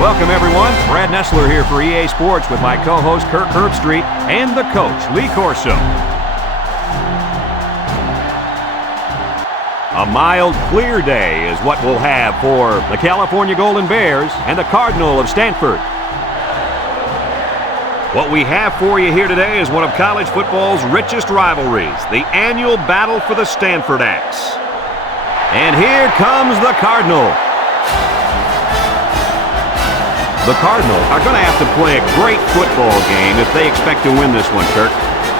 Welcome, everyone. Brad Nessler here for EA Sports with my co-host Kirk Herbstreit and the coach, Lee Corso. A mild, clear day is what we'll have for the California Golden Bears and the Cardinal of Stanford. What we have for you here today is one of college football's richest rivalries, the annual battle for the Stanford Axe. And here comes the Cardinal. The Cardinals are going to have to play a great football game if they expect to win this one, Kirk.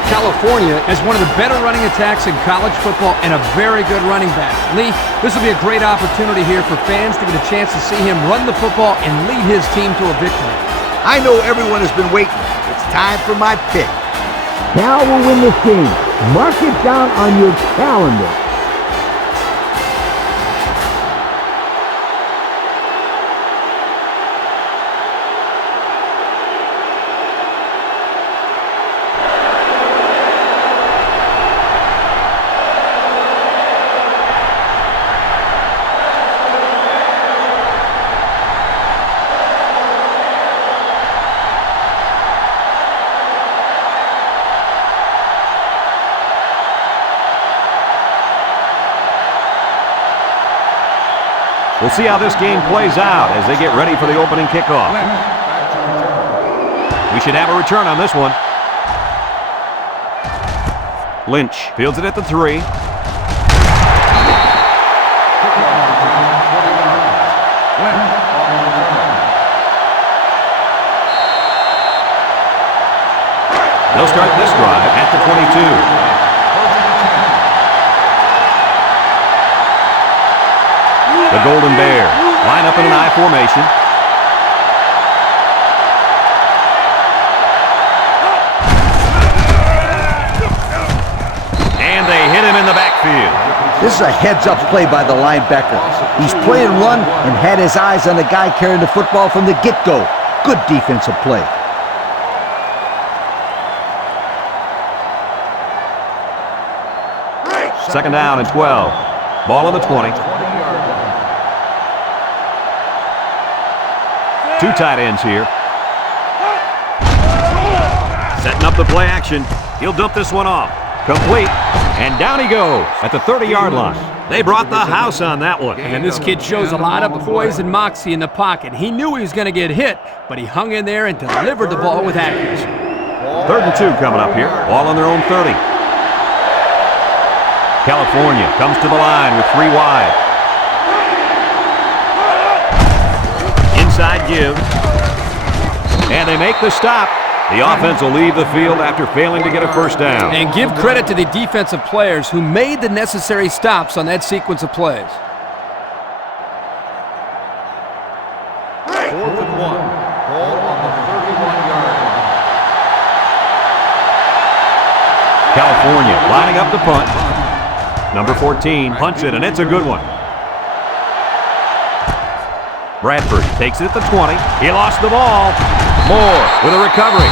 California has one of the better running attacks in college football and a very good running back. Lee, this will be a great opportunity here for fans to get a chance to see him run the football and lead his team to a victory. I know everyone has been waiting. It's time for my pick. Cal will win this game. Mark it down on your calendar. We'll see how this game plays out as they get ready for the opening kickoff. We should have a return on this one. Lynch fields it at the 3. They'll start this drive at the 22. The Golden Bears line up in an I formation. And they hit him in the backfield. This is a heads-up play by the linebacker. He's playing run and had his eyes on the guy carrying the football from the get-go. Good defensive play. Second down and 12. Ball on the 20. Two tight ends here. Setting up the play action. He'll dump this one off. Complete. And down he goes at the 30-yard line. They brought the house on that one. And this kid shows a lot of poise and moxie in the pocket. He knew he was going to get hit, but he hung in there and delivered the ball with accuracy. 3rd and 2 coming up here. Ball on their own 30. California comes to the line with 3 wide. Inside give. And they make the stop. The offense will leave the field after failing to get a first down. And give credit to the defensive players who made the necessary stops on that sequence of plays. 4th and 1. Ball on the 31-yard line. California lining up the punt. Number 14 punts it, and it's a good one. Bradford takes it at the 20. He lost the ball. Moore with a recovery.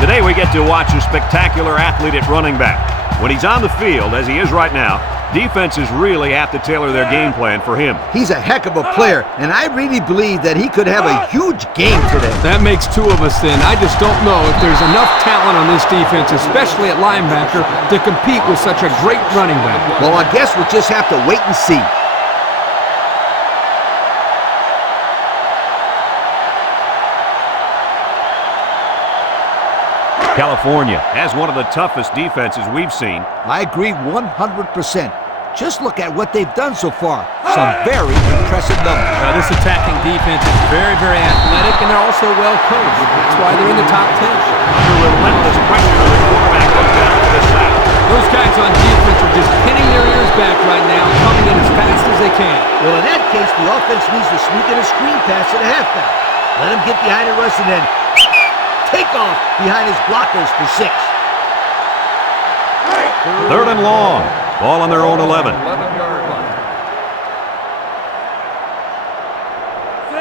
Today we get to watch a spectacular athlete at running back. When he's on the field, as he is right now, defenses really have to tailor their game plan for him. He's a heck of a player, and I really believe that he could have a huge game today. That makes 2 of us then. I just don't know if there's enough talent on this defense, especially at linebacker, to compete with such a great running back. Well, I guess we'll just have to wait and see. California has one of the toughest defenses we've seen. I agree 100%. Just look at what they've done so far. Some very impressive numbers. This attacking defense is very, very athletic, and they're also well coached. That's why they're in the top 10. Under relentless pressure, the quarterback goes down to the sack. Those guys on defense are just pinning their ears back right now, coming in as fast as they can. Well, in that case, the offense needs to sneak in a screen pass at a halfback. Let him get behind the rush and then take off behind his blockers for 6. 3rd and long. Ball on their own 11. 11-yard line.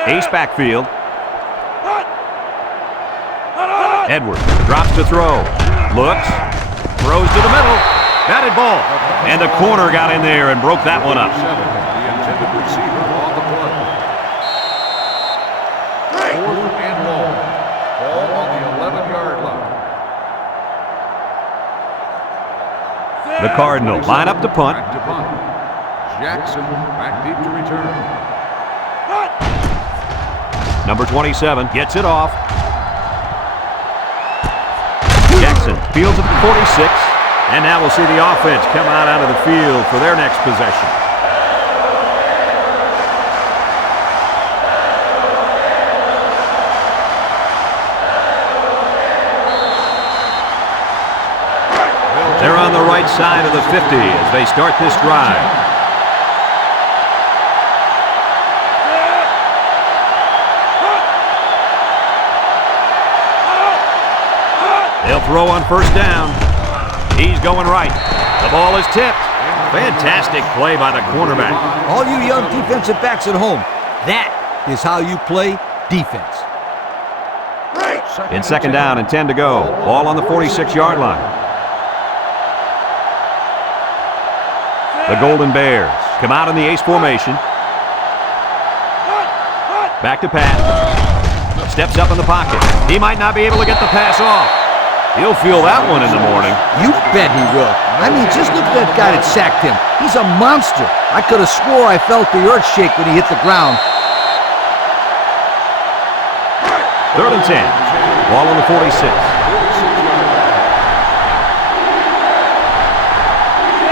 Ace backfield. Edwards drops to throw. Looks. Throws to the middle. Batted ball. And the corner got in there and broke that one up. The intended receiver on the play. 4th and long. Ball on the 11-yard line. The Cardinals line up to punt. Back to punt. Jackson back deep to return. Number 27 gets it off. Jackson fields at the 46. And now we'll see the offense come out onto the field for their next possession. They're on the right side of the 50 as they start this drive. They'll throw on first down. He's going right. The ball is tipped. Fantastic play by the cornerback. All you young defensive backs at home, that is how you play defense. In second down and 10 to go. Ball on the 46-yard line. The Golden Bears come out in the ace formation. Back to pass. Steps up in the pocket. He might not be able to get the pass off. He'll feel that one in the morning. You bet he will. I mean, just look at that guy that sacked him. He's a monster. I could have swore I felt the earth shake when he hit the ground. 3rd and 10. Ball on the 46.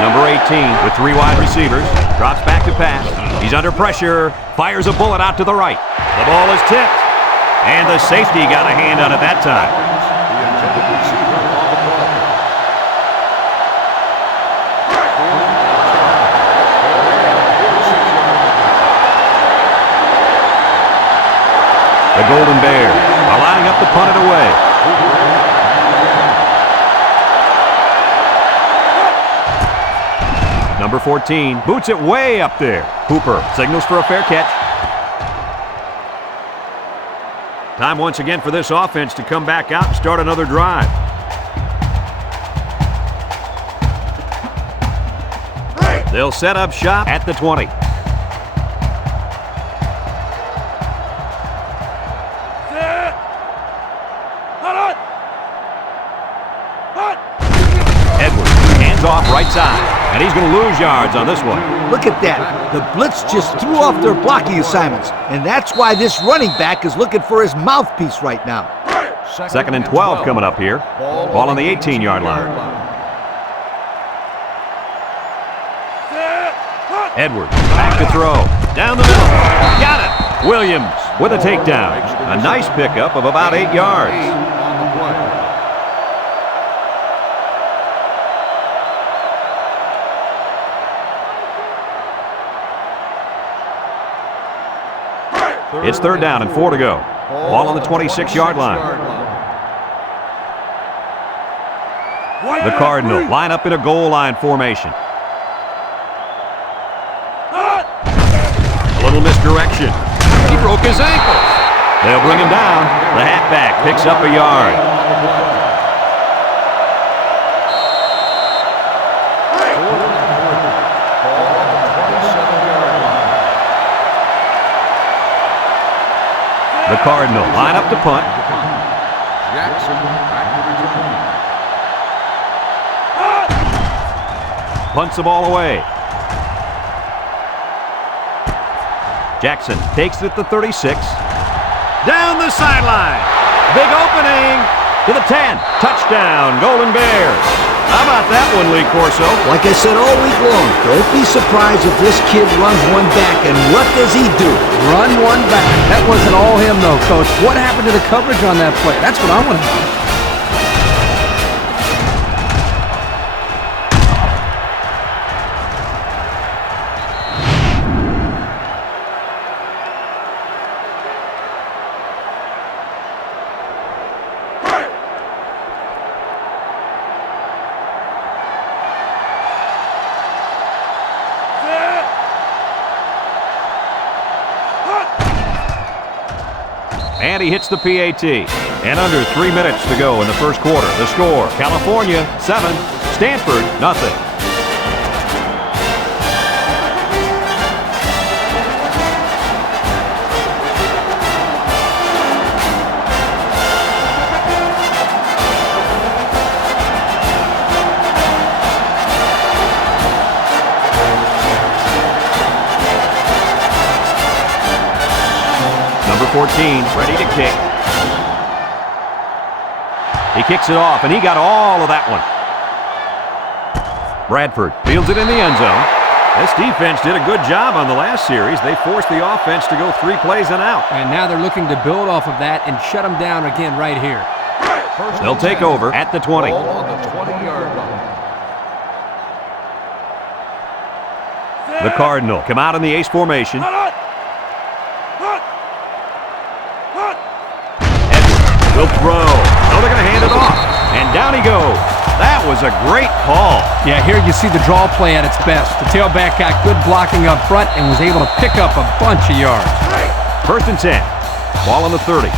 Number 18 with 3 wide receivers. Drops back to pass. He's under pressure. Fires a bullet out to the right. The ball is tipped. And the safety got a hand on it that time. The Golden Bears are lining up to punt it away. Number 14 boots it way up there. Hooper signals for a fair catch. Time once again for this offense to come back out and start another drive. They'll set up shop at the 20. Off right side, and he's going to lose yards on this one. Look at that. The blitz just threw off their blocking assignments, and that's why this running back is looking for his mouthpiece right now. 2nd and 12 coming up here. Ball on the 18-yard line. Edwards back to throw. Down the middle. Got it. Williams with a takedown. A nice pickup of about 8 yards. It's 3rd down and 4 to go. Ball on the 26-yard line. The Cardinals line up in a goal line formation. A little misdirection. He broke his ankle. They'll bring him down. The halfback picks up a yard. The Cardinals line up to punt. Jackson back to return. Punts the ball away. Jackson takes it at the 36. Down the sideline. Big opening to the 10. Touchdown, Golden Bears. How about that one, Lee Corso? Like I said all week long, don't be surprised if this kid runs one back, and what does he do? Run one back. That wasn't all him, though, Coach. What happened to the coverage on that play? That's what I want to know. And he hits the PAT. And under 3 minutes to go in the first quarter. The score, California 7, Stanford nothing. Number 14, ready to kick. He kicks it off, and he got all of that one. Bradford fields it in the end zone. This defense did a good job on the last series. They forced the offense to go 3 plays and out. And now they're looking to build off of that and shut them down again right here. They'll take over at the 20. Ball on the 20-yard line. The Cardinal come out in the ace formation. Edwards will throw. No, they're going to hand it off. And down he goes. That was a great call. Yeah, here you see the draw play at its best. The tailback got good blocking up front and was able to pick up a bunch of yards. First and 10. Ball on the 30.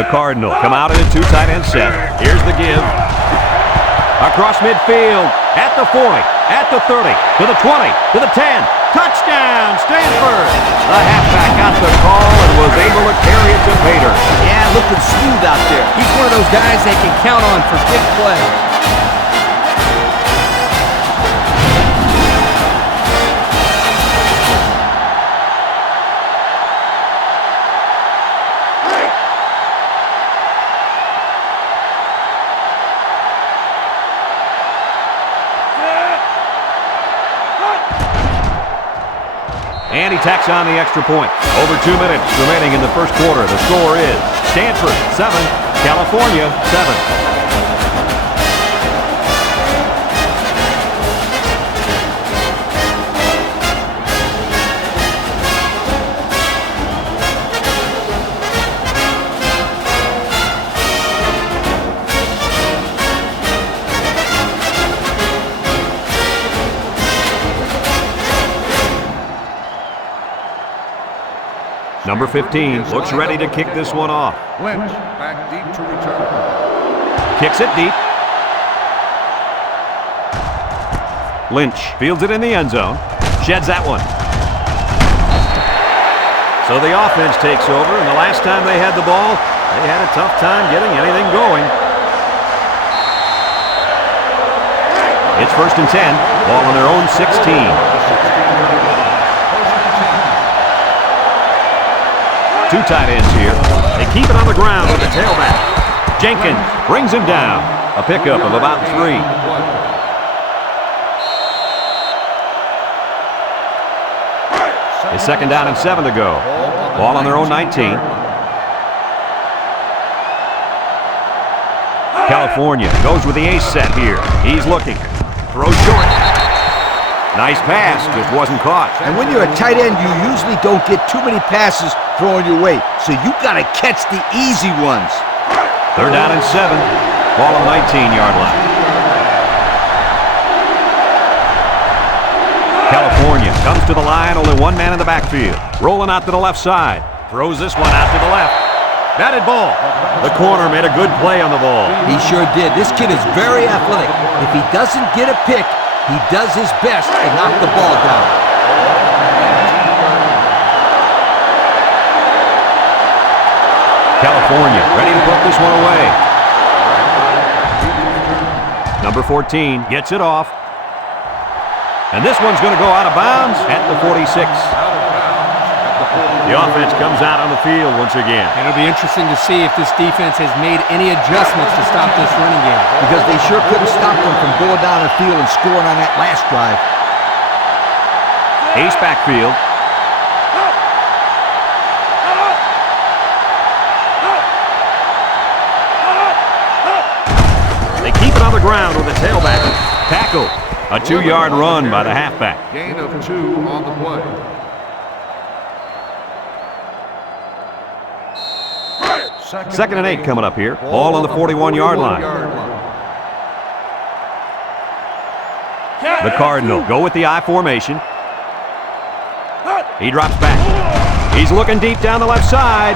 The Cardinal come out in a 2 tight end set. Here's the give. Across midfield, at the 40, at the 30, to the 20, to the 10. Touchdown, Stanford! The halfback got the call and was able to carry it to Bader. Yeah, looking smooth out there. He's one of those guys they can count on for big plays. And he tacks on the extra point. Over 2 minutes remaining in the first quarter. The score is Stanford 7, California 7. Number 15 looks ready to kick this one off. Lynch back deep to return. Kicks it deep. Lynch fields it in the end zone. Sheds that one. So the offense takes over, and the last time they had the ball, they had a tough time getting anything going. It's first and 10. Ball on their own 16. 2 tight ends here. They keep it on the ground with the tailback. Jenkins brings him down. A pickup of about 3. It's second down and 7 to go. Ball on their own 19. California goes with the ace set here. He's looking. Throws short. Nice pass, just wasn't caught. And when you're a tight end, you usually don't get too many passes thrown your way. So you got to catch the easy ones. Third down and 7. Ball on 19-yard line. California comes to the line, only 1 man in the backfield. Rolling out to the left side. Throws this one out to the left. Batted ball. The corner made a good play on the ball. He sure did. This kid is very athletic. If he doesn't get a pick, he does his best to knock the ball down. California ready to put this one away. Number 14 gets it off. And this one's going to go out of bounds at the 46. The offense comes out on the field once again. It'll be interesting to see if this defense has made any adjustments to stop this running game. Because they sure couldn't stop them from going down the field and scoring on that last drive. Ace backfield. They keep it on the ground with the tailback. Tackle. A 2-yard run by the halfback. Gain of 2 on the play. Second and 8 coming up here. Ball on the 41-yard line. The Cardinal go with the I formation. He drops back. He's looking deep down the left side.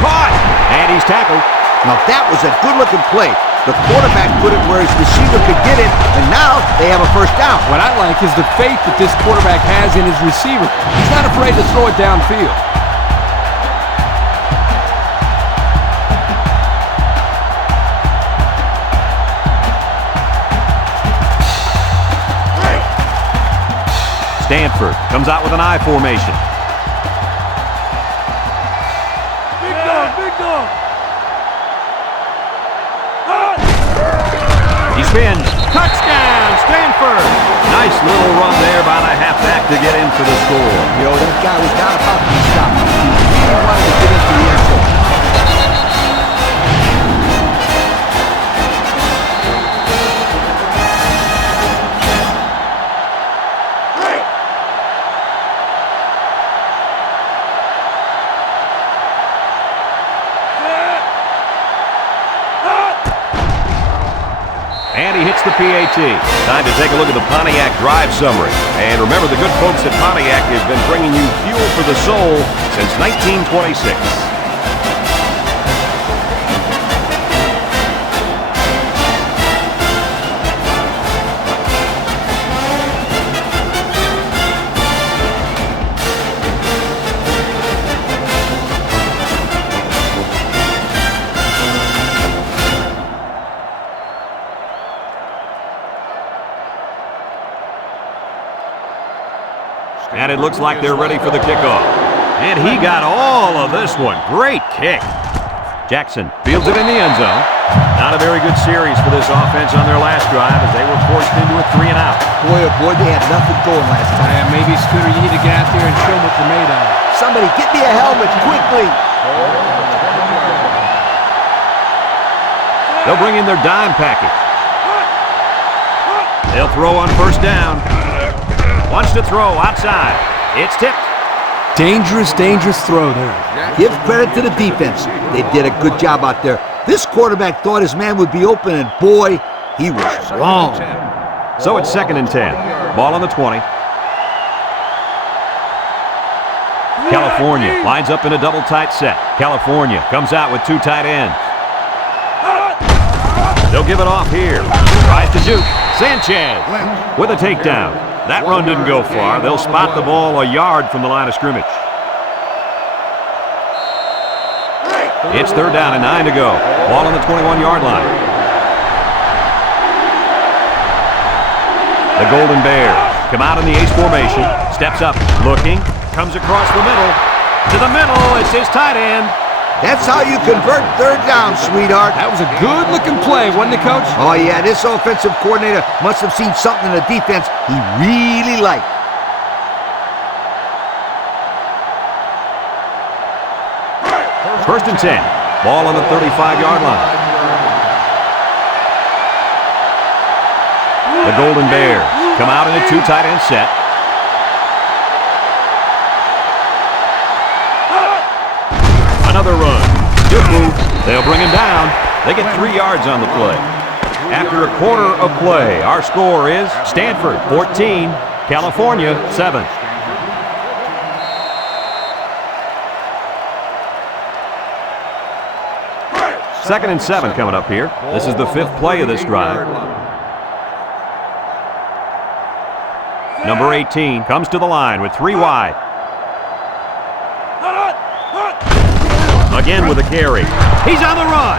Caught! And he's tackled. Now that was a good-looking play. The quarterback put it where his receiver could get it, and now they have a first down. What I like is the faith that this quarterback has in his receiver. He's not afraid to throw it downfield. Stanford comes out with an I formation. Big dog, big dog. He spins. Touchdown, Stanford! Nice little run there by the halfback to get in for the score. Yo, that guy was not about to stop. He really wanted to get into the end zone. And he hits the PAT. Time to take a look at the Pontiac drive summary. And remember, the good folks at Pontiac has been bringing you fuel for the soul since 1926. And it looks like they're ready for the kickoff. And he got all of this one. Great kick. Jackson fields it in the end zone. Not a very good series for this offense on their last drive as they were forced into a 3-and-out. Boy, oh boy, they had nothing going last time. Yeah, maybe, Scooter, you need to get out there and show them what you're made of. Somebody get me a helmet quickly. They'll bring in their dime package. They'll throw on first down. Wants to throw outside. It's tipped. Dangerous, dangerous throw there. Give credit to the defense. They did a good job out there. This quarterback thought his man would be open, and boy, he was wrong. So it's 2nd and 10. Ball on the 20. California lines up in a double tight set. California comes out with 2 tight ends. They'll give it off here. Tries to juke. Sanchez with a takedown. That run didn't go far. They'll spot the ball a yard from the line of scrimmage. It's 3rd down and 9 to go. Ball on the 21-yard line. The Golden Bears come out in the ace formation. Steps up, looking, comes across the middle. To the middle, it's his tight end. That's how you convert 3rd down, sweetheart. That was a good-looking play, wasn't it, Coach? Oh, yeah, this offensive coordinator must have seen something in the defense he really liked. First and 10. Ball on the 35-yard line. The Golden Bears come out in a 2 tight end set. Another run. Good move. They'll bring him down. They get 3 yards on the play. After a quarter of play, our score is Stanford 14, California 7. Second and 7 coming up here. This is the 5th play of this drive. Number 18 comes to the line with 3 wide. Again with a carry. He's on the run.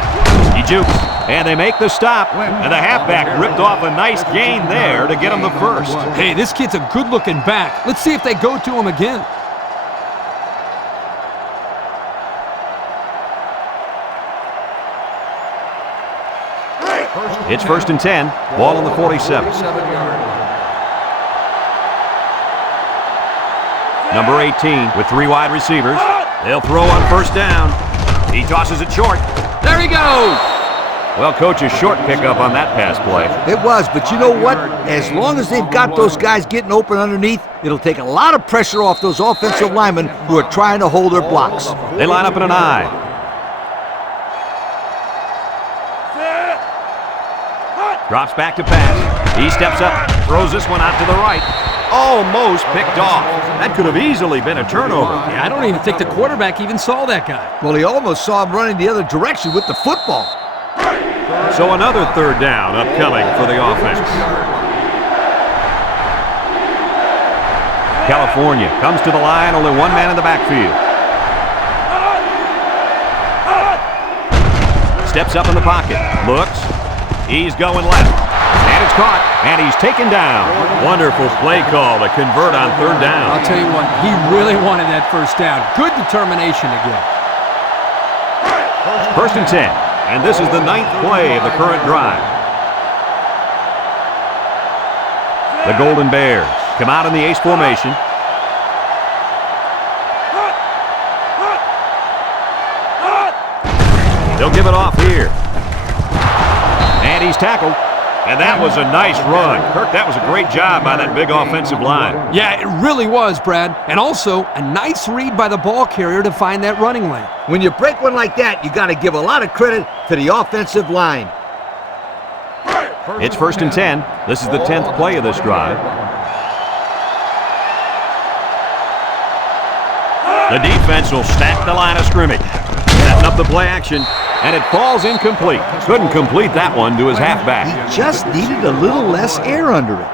He jukes, and they make the stop. And the halfback ripped off a nice gain there to get him the first. Hey, this kid's a good-looking back. Let's see if they go to him again. It's 1st and 10. Ball on the 47. Number 18 with 3 wide receivers. They'll throw on first down. He tosses it short. There he goes! Well, Coach, a short pickup on that pass play. It was, but you know what? As long as they've got those guys getting open underneath, it'll take a lot of pressure off those offensive linemen who are trying to hold their blocks. They line up in an I. Drops back to pass. He steps up, throws this one out to the right. almost picked off. That could have easily been a turnover. Yeah, I don't even think the quarterback even saw that guy. Well, he almost saw him running the other direction with the football. So another third down upcoming for the offense. California comes to the line, only one man in the backfield. Steps up in the pocket, looks, he's going left, and it's caught, and he's taken down. Wonderful play call to convert on third down. I'll tell you what, he really wanted that first down. Good determination again. 1st and 10, and this is the 9th play of the current drive. The Golden Bears come out in the ace formation. They'll give it off here. And he's tackled. And that was a nice run. Kirk, that was a great job by that big offensive line. Yeah, it really was, Brad. And also, a nice read by the ball carrier to find that running lane. When you break one like that, you got to give a lot of credit to the offensive line. It's 1st and 10. This is the 10th play of this drive. The defense will stack the line of scrimmage. Setting up the play action, and it falls incomplete. Couldn't complete that one to his halfback. He just needed a little less air under it.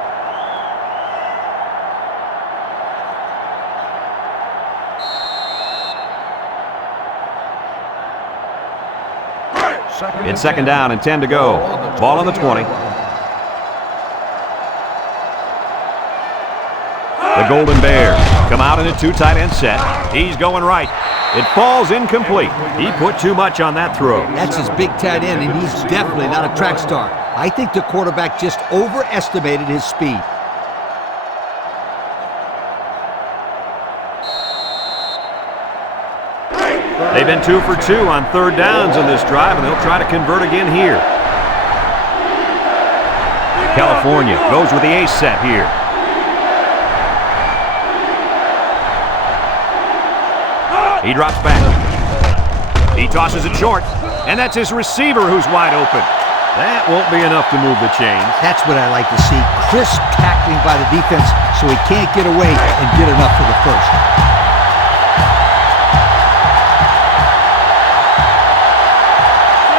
It's 2nd down and 10 to go. Ball on the 20. The Golden Bears come out in a 2 tight end set. He's going right. It falls incomplete. He put too much on that throw. That's his big tight end, and he's definitely not a track star. I think the quarterback just overestimated his speed. They've been 2 for 2 on third downs in this drive, and they'll try to convert again here. California goes with the ace set here. He drops back. He tosses it short, and that's his receiver who's wide open. That won't be enough to move the chains. That's what I like to see. Crisp tackling by the defense so he can't get away and get enough for the first.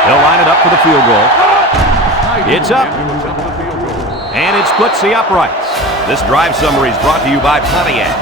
They'll line it up for the field goal. It's up. And it splits the uprights. This drive summary is brought to you by Pontiac.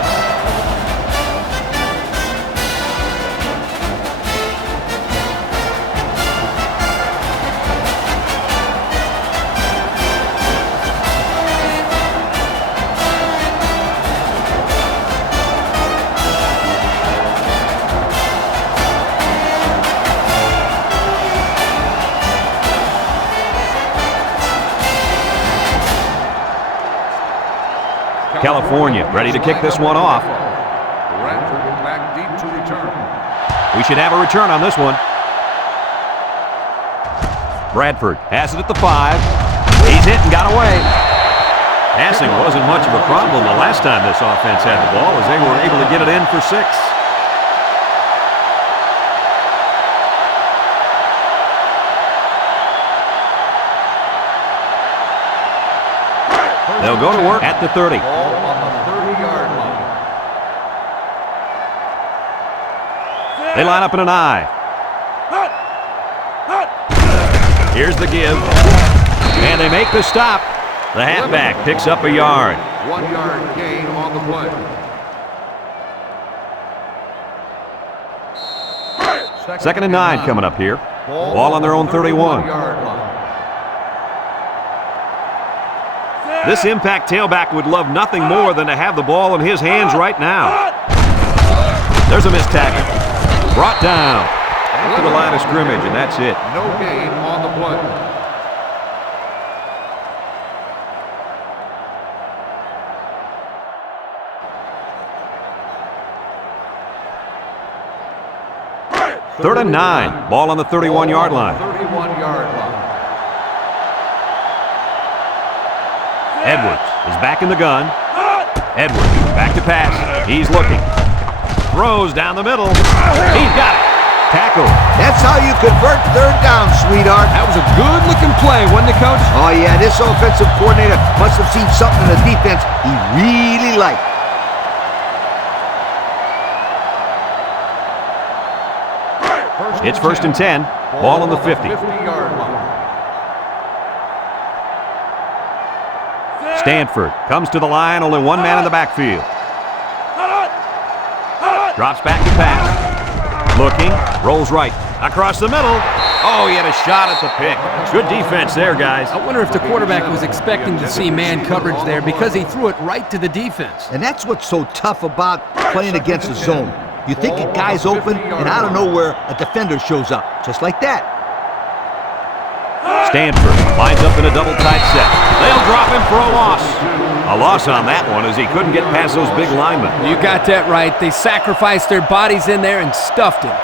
California ready to kick this one off. Back deep to return. We should have a return on this one. Bradford has it at the 5. He's hit and got away. Passing wasn't much of a problem the last time this offense had the ball, as they were able to get it in for 6. They'll go to work at the 30. Ball on the 30-yard line. They line up in an I. Here's the give. And they make the stop. The halfback picks up a yard. 1-yard gain on the play. 2nd and 9 coming up here. Ball on their own 31. 31-yard line. This impact tailback would love nothing more than to have the ball in his hands right now. There's a missed tackle. Brought down after the line of scrimmage, and that's it. No gain on the play. Third and 9. Ball on the 31-yard line. 31-yard line. Edwards is back in the gun. Edwards back to pass. He's looking. Throws down the middle. He's got it. Tackle. That's how you convert third down, sweetheart. That was a good-looking play, wasn't it, Coach? Oh, yeah, this offensive coordinator must have seen something in the defense he really liked. It's 1st and 10. Ball on the 50. 50-yard line. Stanford comes to the line, only one man in the backfield. Drops back to pass. Looking, rolls right. Across the middle. Oh, he had a shot at the pick. Good defense there, guys. I wonder if the quarterback was expecting to see man coverage there because he threw it right to the defense. And that's what's so tough about playing against the zone. You think a guy's open, and out of nowhere, a defender shows up. Just like that. Stanford lines up in a double tight set. They'll drop him for a loss. A loss on that one as he couldn't get past those big linemen. You got that right. They sacrificed their bodies in there and stuffed him.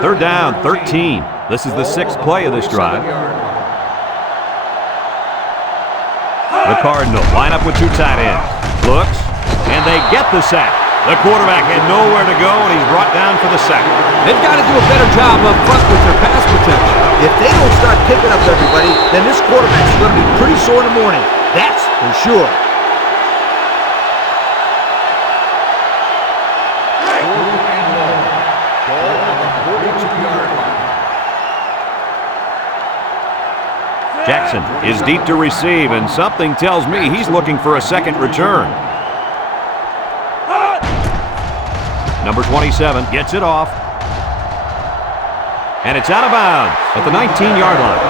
Third down, 13. This is the 6th play of this drive. The Cardinals line up with 2 tight ends. Looks, and they get the sack. The quarterback had nowhere to go, and he's brought down for the sack. They've got to do a better job up front with their pass protection. If they don't start picking up everybody, then this quarterback's going to be pretty sore in the morning. That's for sure. Jackson is deep to receive, and something tells me he's looking for a second return. Number 27 gets it off. And it's out of bounds at the 19-yard line.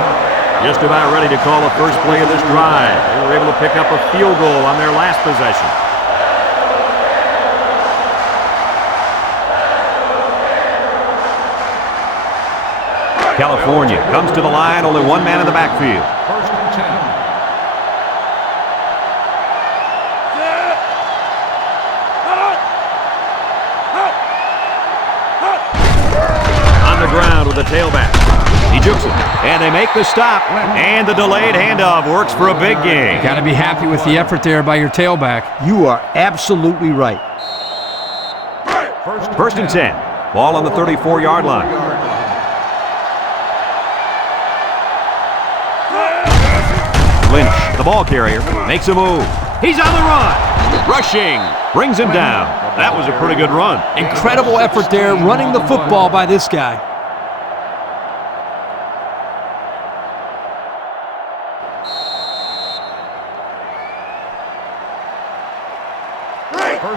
Just about ready to call the first play of this drive. They were able to pick up a field goal on their last possession. California comes to the line, only one man in the backfield. 1st and 10. On the ground with the tailback. He jukes it, and they make the stop, and the delayed handoff works for a big gain. Got to be happy with the effort there by your tailback. You are absolutely right. 1st and 10. Ball on the 34-yard line. Lynch, the ball carrier, makes a move. He's on the run. Rushing. Brings him down. That was a pretty good run. Incredible effort there running the football by this guy.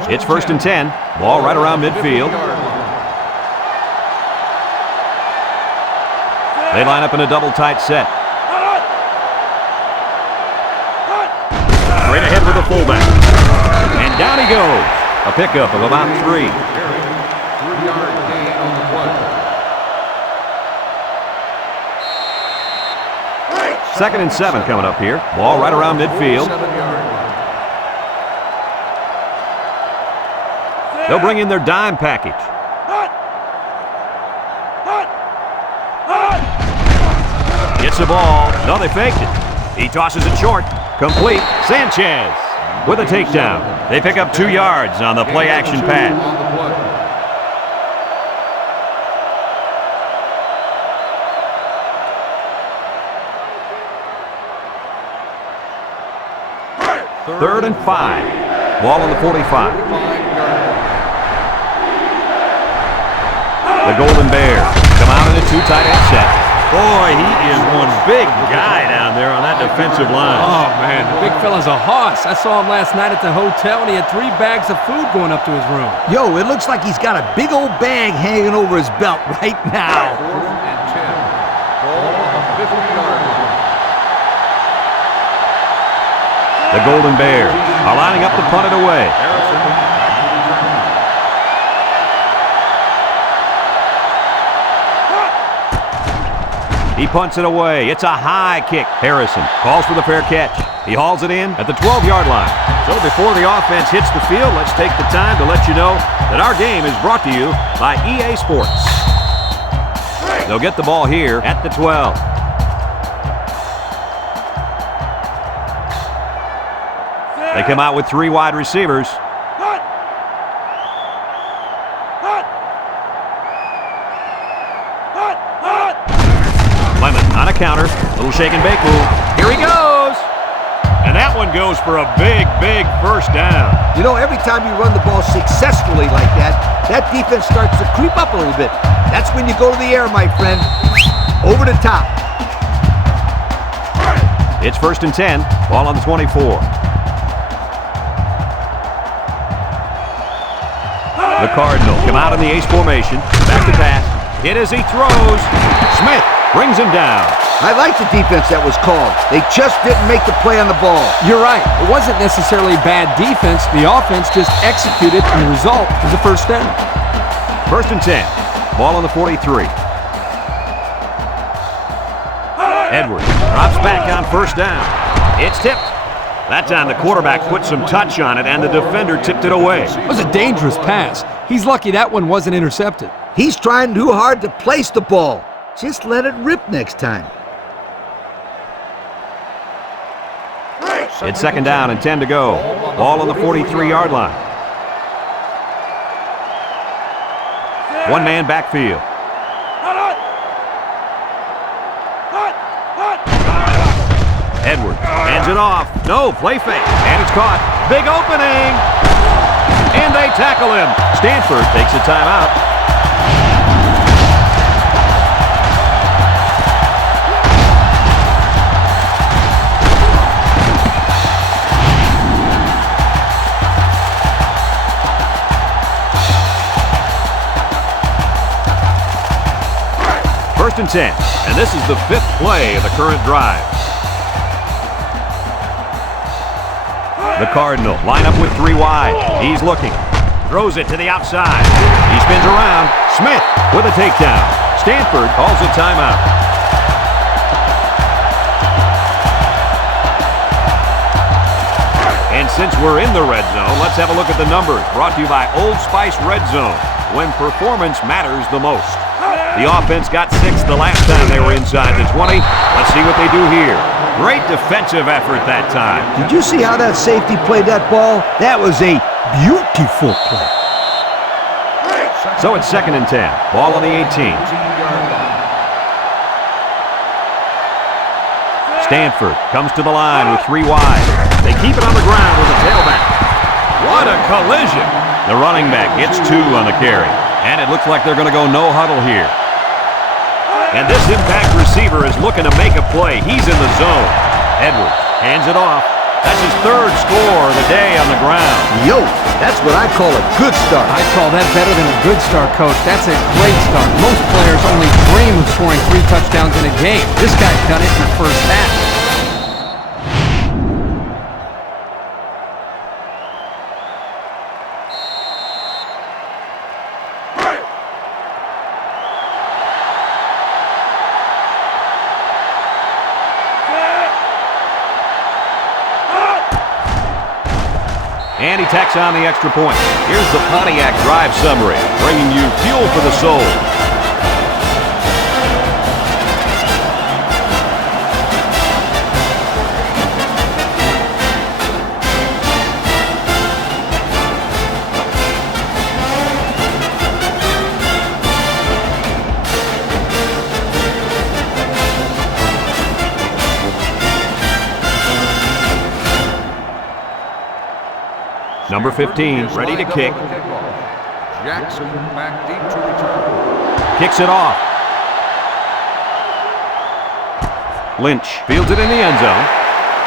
It's 1st and 10. Ball right around midfield. They line up in a double tight set. Straight ahead with the fullback. And down he goes. A pickup of about 3. 3-yard gain on the play. 2nd and 7 coming up here. Ball right around midfield. 7-yard line. They'll bring in their dime package. Gets the ball. No, they faked it. He tosses it short. Complete. Sanchez with a takedown. They pick up 2 yards on the play-action pass. On the play. Third and 5. Ball on the 45. 5-yard line. The Golden Bears come out in a 2 tight end set. Boy, he is one big guy down there on that defensive line. Oh, man, the big fella's a hoss. I saw him last night at the hotel, and he had 3 bags of food going up to his room. Yo, it looks like he's got a big old bag hanging over his belt right now. 4th and 10. Ball on the 50-yard line. The Golden Bears are lining up to punt it away. He punts it away. It's a high kick. Harrison calls for the fair catch. He hauls it in at the 12-yard line. So before the offense hits the field, let's take the time to let you know that our game is brought to you by EA Sports. They'll get the ball here at the 12. They come out with 3 wide receivers. Lemon on a counter. Little shake and bake move. Here he goes. And that one goes for a big, big first down. You know, every time you run the ball successfully like that, that defense starts to creep up a little bit. That's when you go to the air, my friend. Over the top. It's 1st and 10. Ball on the 24. The Cardinal come out in the ace formation. Back to pass. Hit as he throws. Smith brings him down. I like the defense that was called. They just didn't make the play on the ball. You're right. It wasn't necessarily bad defense. The offense just executed, and the result was a first down. 1st and 10. Ball on the 43. Edwards drops back on first down. It's tipped. That time the quarterback put some touch on it, and the defender tipped it away. It was a dangerous pass. He's lucky that one wasn't intercepted. He's trying too hard to place the ball. Just let it rip next time. It's 2nd down and 10 to go. Ball on the 43-yard line. One-man backfield. Edwards hands it off. No, play fake. And it's caught. Big opening. And they tackle him. Stanford takes a timeout. First and 10, and this is the 5th play of the current drive. The Cardinal line up with 3 wide. He's looking. Throws it to the outside. He spins around. Smith with a takedown. Stanford calls a timeout. And since we're in the red zone, let's have a look at the numbers. Brought to you by Old Spice Red Zone, when performance matters the most. The offense got 6 the last time they were inside the 20. Let's see what they do here. Great defensive effort that time. Did you see how that safety played that ball? That was a beautiful play. So it's 2nd and 10. Ball on the 18. Stanford comes to the line with 3 wide. They keep it on the ground with the tailback. What a collision. The running back gets 2 on the carry. And it looks like they're going to go no huddle here. And this impact receiver is looking to make a play. He's in the zone. Edwards hands it off. That's his 3rd score of the day on the ground. Yo, that's what I call a good start. I call that better than a good start, Coach. That's a great start. Most players only dream of scoring 3 touchdowns in a game. This guy's done it in the first half. And he tacks on the extra point. Here's the Pontiac drive summary, bringing you fuel for the soul. Number 15, ready to kick. Jackson back deep to return. Kicks it off. Lynch fields it in the end zone.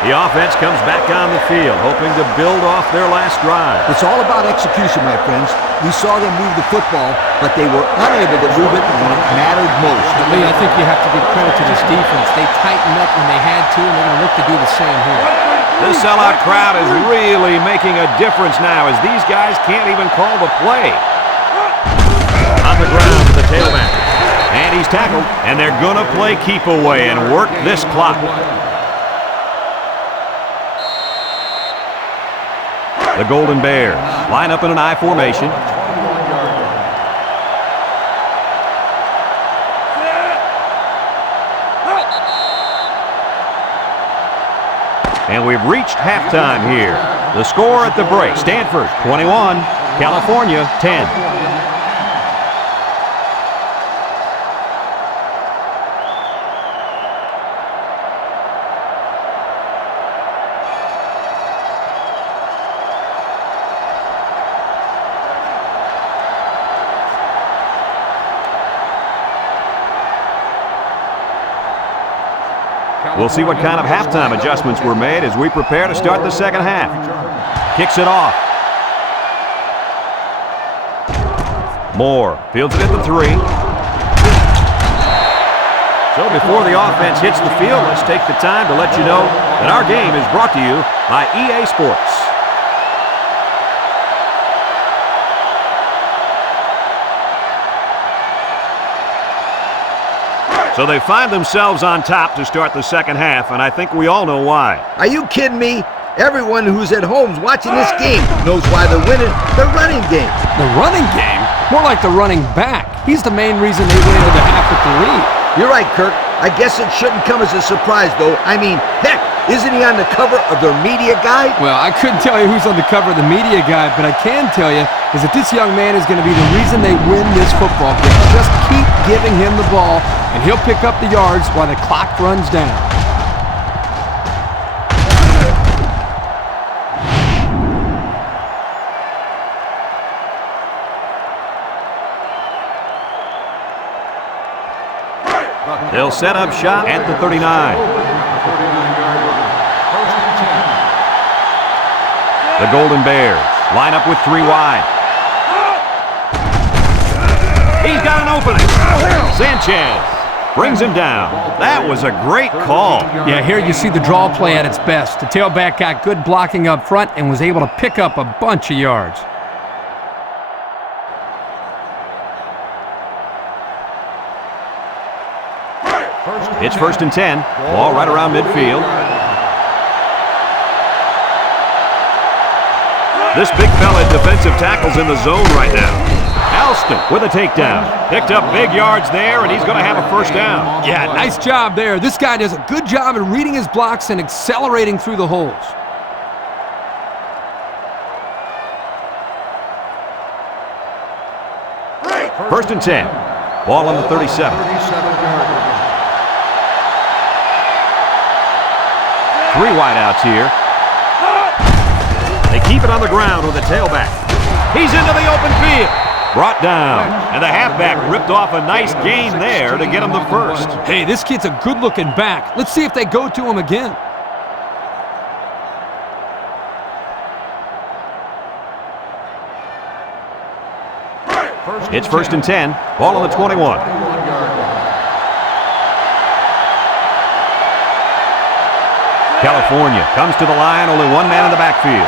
The offense comes back on the field, hoping to build off their last drive. It's all about execution, my friends. We saw them move the football, but they were unable to move it when it mattered most. Lee, I think you have to give credit to this defense. They tightened up when they had to, and they're going to look to do the same here. This sellout crowd is really making a difference now as these guys can't even call the play. On the ground with the tailback. And he's tackled, and they're going to play keep away and work this clock. The Golden Bears line up in an I formation. And we've reached halftime here. The score at the break, Stanford 21, California 10. We'll see what kind of halftime adjustments were made as we prepare to start the second half. Kicks it off. Moore fields it at the 3. So before the offense hits the field, let's take the time to let you know that our game is brought to you by EA Sports. So they find themselves on top to start the second half, and I think we all know why. Are you kidding me? Everyone who's at home watching this game knows why they're winning the running game. The running game? More like the running back. He's the main reason they went into the half with the lead. You're right, Kirk. I guess it shouldn't come as a surprise, though. I mean, heck, isn't he on the cover of their media guide? Well, I couldn't tell you who's on the cover of the media guide, but I can tell you is that this young man is going to be the reason they win this football game. Just keep giving him the ball, and he'll pick up the yards while the clock runs down. They'll set up shop at the 39. The Golden Bears line up with 3 wide. He's got an opening. Sanchez brings him down. That was a great call. Yeah, here you see the draw play at its best. The tailback got good blocking up front and was able to pick up a bunch of yards. It's 1st and 10. Ball right around midfield. This big fella defensive tackle's in the zone right now. Alston with a takedown. Picked up big yards there, and he's going to have a first down. Yeah, nice job there. This guy does a good job at reading his blocks and accelerating through the holes. First and 10. Ball on the 37. 3 wideouts here. They keep it on the ground with the tailback. He's into the open field. Brought down. And the halfback ripped off a nice gain there to get him the first. Hey, this kid's a good-looking back. Let's see if they go to him again. It's 1st and 10. Ball on the 21. California comes to the line, only 1 man in the backfield.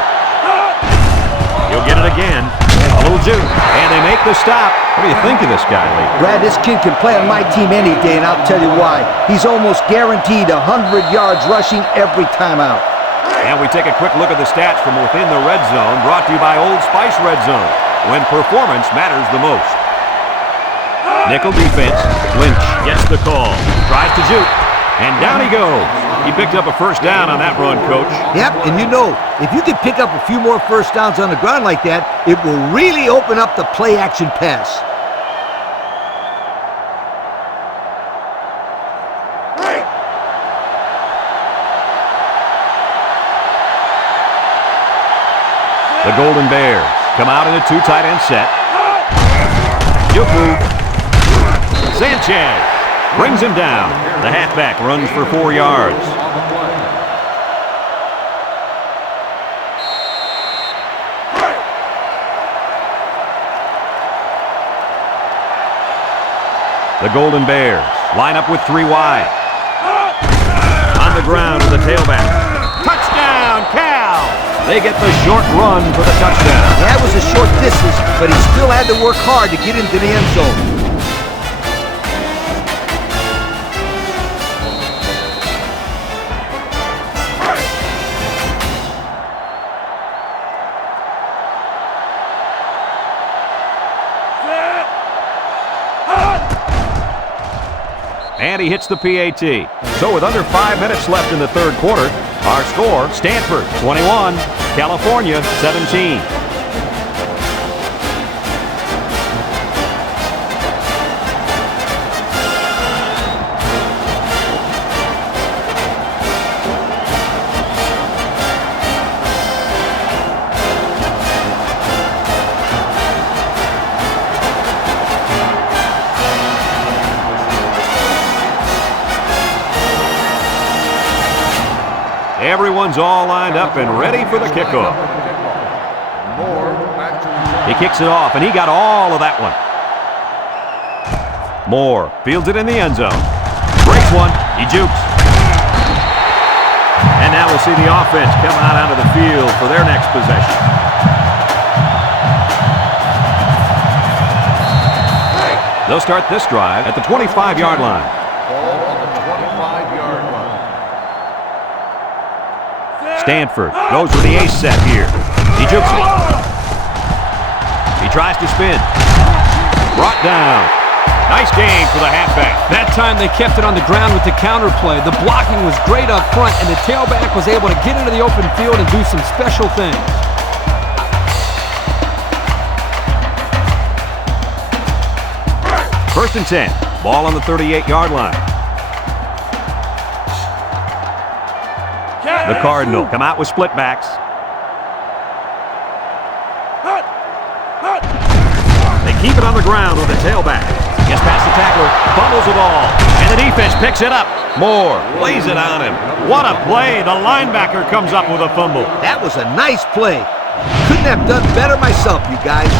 He'll get it again. A little juke, and they make the stop. What do you think of this guy, Lee? Brad, this kid can play on my team any day, and I'll tell you why. He's almost guaranteed 100 yards rushing every time out. And we take a quick look at the stats from within the red zone, brought to you by Old Spice Red Zone, when performance matters the most. Nickel defense. Lynch gets the call. Tries to juke, and down he goes. He picked up a first down on that run, Coach. Yep, and you know, if you can pick up a few more first downs on the ground like that, it will really open up the play-action pass. The Golden Bears come out in a 2 tight end set. Juke move. Sanchez brings him down. The halfback runs for 4 yards. The Golden Bears line up with 3 wide. On the ground with the tailback. Touchdown, Cal! They get the short run for the touchdown. That was a short distance, but he still had to work hard to get into the end zone. And he hits the PAT. So with under 5 minutes left in the third quarter, our score, Stanford 21, California 17. Everyone's all lined up and ready for the kickoff. He kicks it off, and he got all of that one. Moore fields it in the end zone. Breaks one. He jukes. And now we'll see the offense come out onto the field for their next possession. They'll start this drive at the 25-yard line. Ball on the 25-yard line. Stanford goes for the ace set here. He jukes it. He tries to spin. Brought down. Nice game for the halfback. That time they kept it on the ground with the counter play. The blocking was great up front, and the tailback was able to get into the open field and do some special things. First and 10. Ball on the 38-yard line. The Cardinal come out with split backs. They keep it on the ground with the tailback. Gets past the tackler, fumbles the ball, and the defense picks it up. Moore lays it on him. What a play. The linebacker comes up with a fumble. That was a nice play. Couldn't have done better myself, you guys.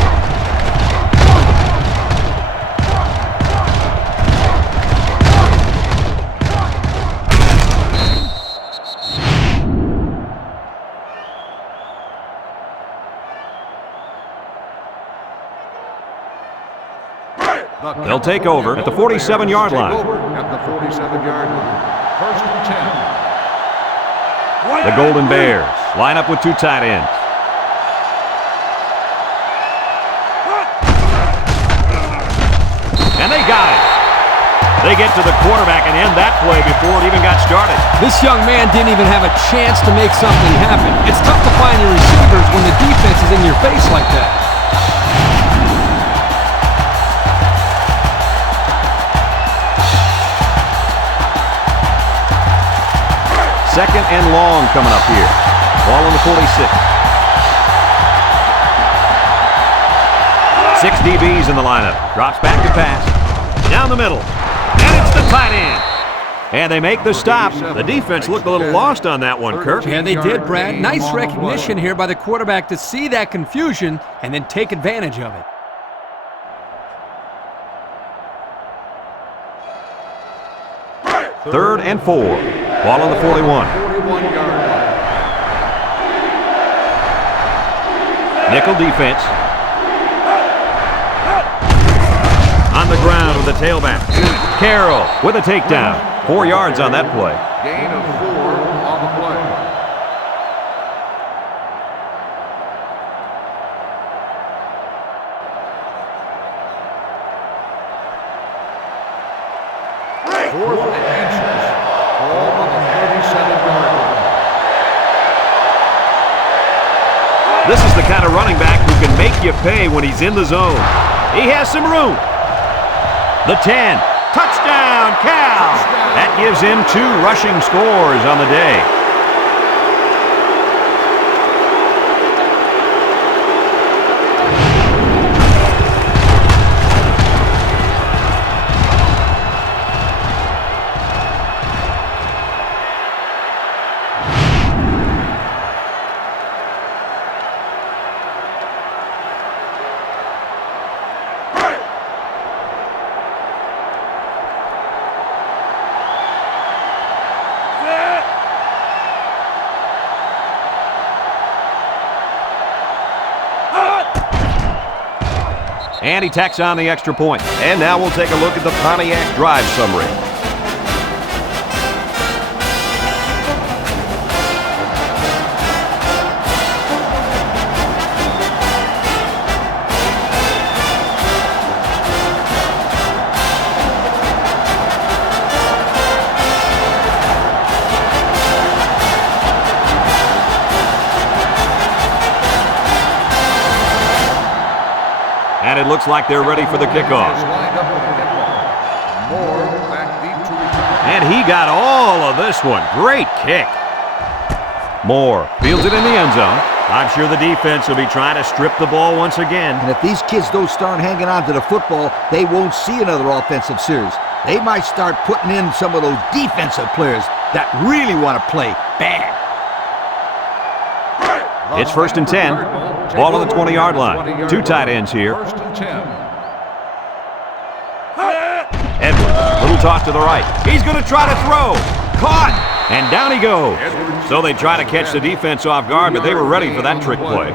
They'll take over at the 47-yard line. At the 47-yard line. First and 10. The Golden Bears line up with two tight ends. And they got it. They get to the quarterback and end that play before it even got started. This young man didn't even have a chance to make something happen. It's tough to find your receivers when the defense is in your face like that. Second and long coming up here. Ball on the 46. 6 DBs in the lineup. Drops back to pass. Down the middle. And it's the tight end. And they make the stop. The defense looked a little lost on that one, Kirk. Yeah, they did, Brad. Nice recognition here by the quarterback to see that confusion and then take advantage of it. Third and 4. Ball on the 41. 41-yard line. Nickel defense. On the ground with the tailback. Carroll with a takedown. 4 yards on that play. Gain of 4 on the play. Fourth and inches. Ball on the 37-yard line. This is the kind of running back who can make you pay when he's in the zone. He has some room. The 10. Touchdown, Cal! That gives him 2 rushing scores on the day. And he tacks on the extra point. And now we'll take a look at the Pontiac drive summary. And it looks like they're ready for the kickoff. Lined up with the kickoff. Moore back deep to return. And he got all of this one. Great kick. Moore fields it in the end zone. I'm sure the defense will be trying to strip the ball once again. And if these kids don't start hanging on to the football, they won't see another offensive series. They might start putting in some of those defensive players that really want to play bad. It's 1st and 10. Ball on the 20-yard line. Two tight ends here. 1st and 10. Edwards, little toss to the right. He's going to try to throw. Caught. And down he goes. So they try to catch the defense off guard, but they were ready for that trick play.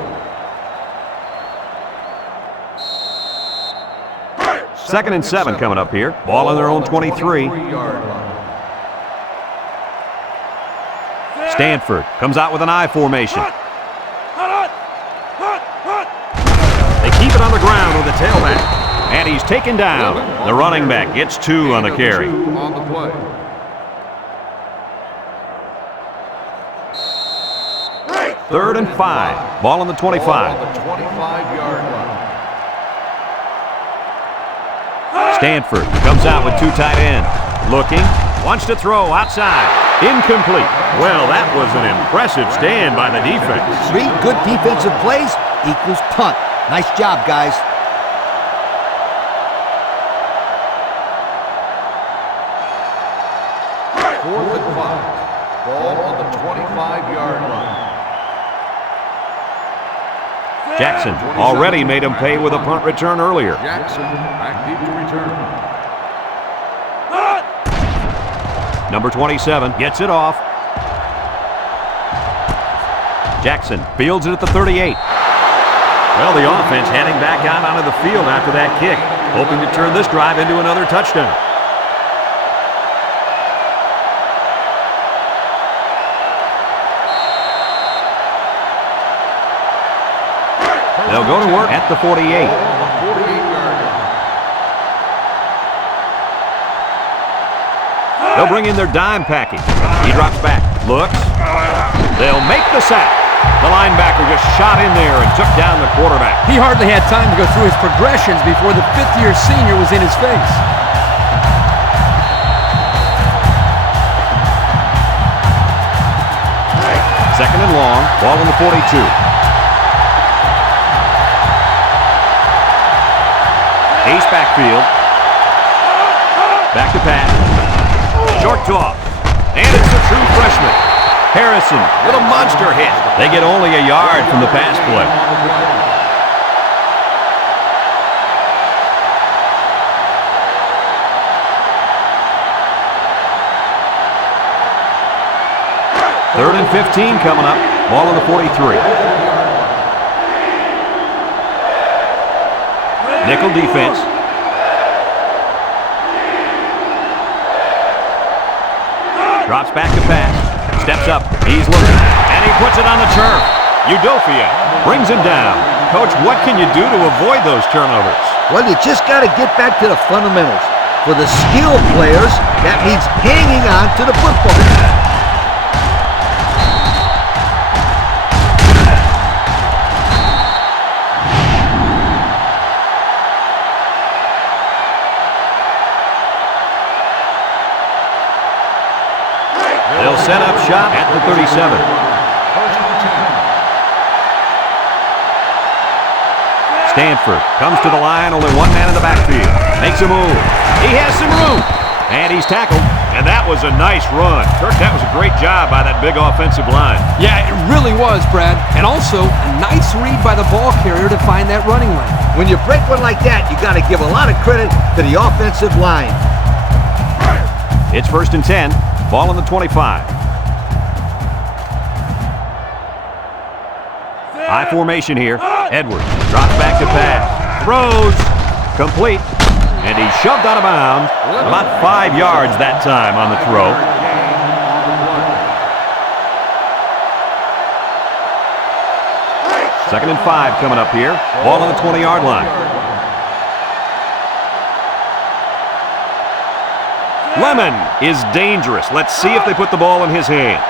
2nd and 7 coming up here. Ball on their own 23. Stanford comes out with an I formation. They keep it on the ground with the tailback. And he's taken down. The running back gets 2 on the carry. On the play. Third and 5. Ball on the 25. On the 25-yard line. Stanford comes out with 2 tight ends. Looking, wants to throw outside. Incomplete. Well, that was an impressive stand by the defense. 3 good defensive plays equals punt. Nice job, guys. Fourth and 5. Ball on the 25-yard line. Jackson already made him pay with a punt return earlier. Jackson back deep to return. Number 27 gets it off. Jackson fields it at the 38. Well, the offense heading back out onto the field after that kick, hoping to turn this drive into another touchdown. They'll go to work at the 48. 48-yard line. They'll bring in their dime package. He drops back, looks. They'll make the sack. The linebacker just shot in there and took down the quarterback. He hardly had time to go through his progressions before the fifth-year senior was in his face. Second and long, ball on the 42. Ace backfield. Back to pass. Short toss. And it's a true freshman. Harrison with a monster hit. They get only a yard from the pass play. Third and 15 coming up. Ball on the 43. Nickel defense. Drops back to pass. Steps up. He's looking. And he puts it on the turf. Udofia brings him down. Coach, what can you do to avoid those turnovers? Well, you just got to get back to the fundamentals. For the skilled players, that means hanging on to the football. They'll set up shop at the 37. Stanford comes to the line, only one man in the backfield. Makes a move. He has some room. And he's tackled. And that was a nice run. Kirk, that was a great job by that big offensive line. Yeah, it really was, Brad. And also, a nice read by the ball carrier to find that running lane. When you break one like that, you got to give a lot of credit to the offensive line. It's 1st and 10. Ball on the 25. High formation here. Edwards drops back to pass. Throws. Complete. And he's shoved out of bounds. About 5 yards that time on the throw. Second and 5 coming up here. Ball on the 20-yard line. Lemon is dangerous. Let's see if they put the ball in his hands.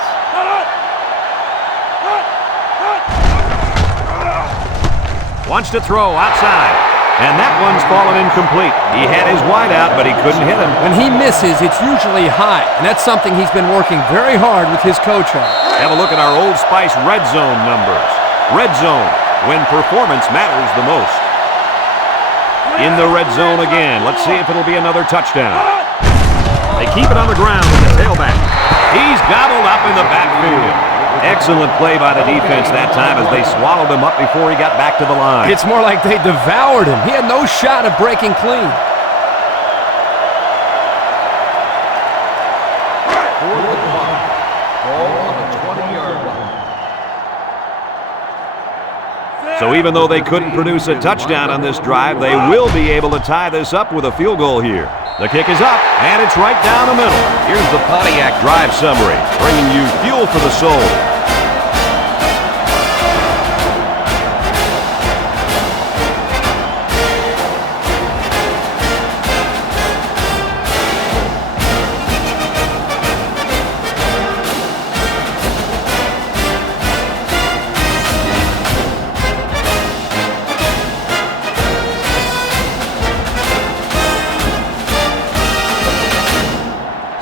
Wants to throw outside. And that one's fallen incomplete. He had his wide out, but he couldn't hit him. When he misses, it's usually high, and that's something he's been working very hard with his coach on. Have a look at our Old Spice red zone numbers. Red zone, when performance matters the most. In the red zone again. Let's see if it'll be another touchdown. They keep it on the ground with the tailback. He's gobbled up in the backfield. Excellent play by the defense that time as they swallowed him up before he got back to the line. It's more like they devoured him. He had no shot of breaking clean. So even though they couldn't produce a touchdown on this drive, they will be able to tie this up with a field goal here. The kick is up, and it's right down the middle. Here's the Pontiac drive summary, bringing you fuel for the soul.